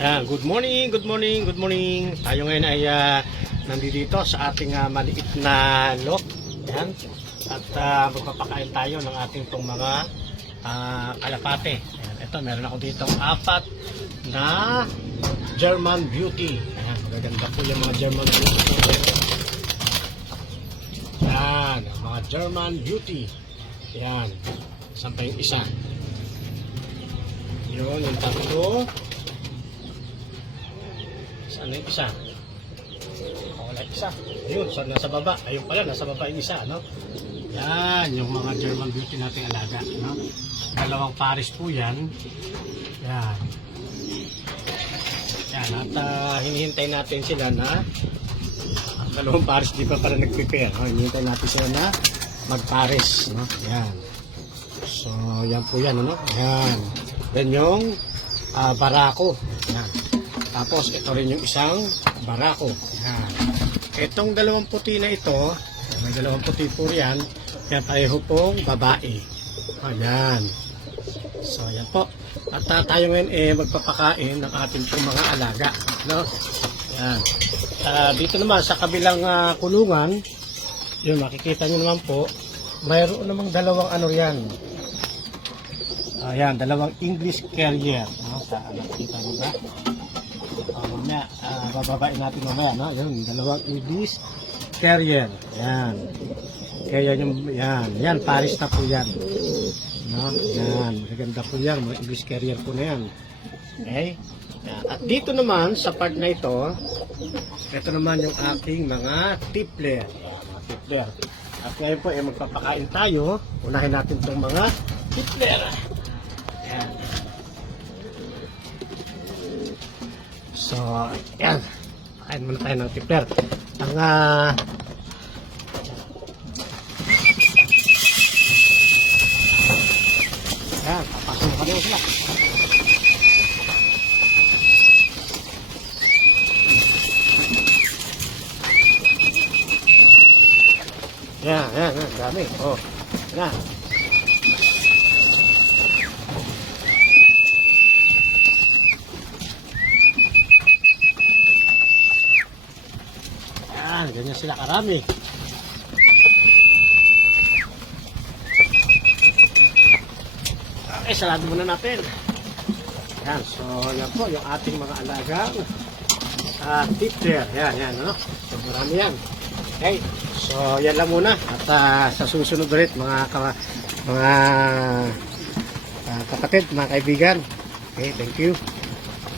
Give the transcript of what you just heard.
Good morning, good morning, good morning. Tayo ngayon ay nandito sa ating maliit na lot. Yan. At magpapakain tayo ng ating itong mga kalapate. Yan. Ito, meron ako dito 4 na German Beauty. Yan. Magaganda po yung mga German Beauty. Yan, mga German Beauty. Yan. Saan pa yung isa? Yun, yung tatlo. Saan yung isa? Wala isa. Ayun, so nasa baba. Ayun pala, nasa baba yung isa, no? Yan, yung mga German Beauty nating alaga, no? 2 pares po yan. Yan. Yan, at hinihintay natin sila na 2 pares, di pa pala nag-prepare. No? Hinihintay natin sila na mag-pares, no? Yan. So, yan po yan, ano? Yan. Then yung barako. Yan. Tapos, ito rin yung isang barako. Yan. Itong 2 puti na ito, may 2 puti po yan, yan tayo pong babae. Ayan. So, yan po. At tayo ngayon magpapakain ng ating pong mga alaga. No? Yan. Dito naman, sa kabilang kulungan, yun, makikita nyo naman po, mayroon namang 2 ano yan. Ayan, 2 English Terrier. No? Nakikita nyo ba? Mamaya, bababain natin mamaya, no? Yun, 2 English Terrier. Yan. Kaya yung, yan, Paris na po yan. No? Yan, maganda po yan, mga English Terrier po na yan. Okay? Yan. At dito naman, sa part na ito naman yung aking mga Tippler. Mga Tippler. At ngayon po, magpapakain tayo. Unahin natin itong mga Tippler. Yan. So, yan. Kain muna tayo ng Tippler. Ang yan, papasok mo kanina sila. Yan, dami. Oh, yan. Ganyan sila karami. Okay, sarado muna natin. Yan, so yan po yung ating mga alagang Tippler. Yan, ano? So, marami yan. Okay, so yan lang muna. At sa susunod ulit mga kapatid, mga kaibigan. Okay, thank you.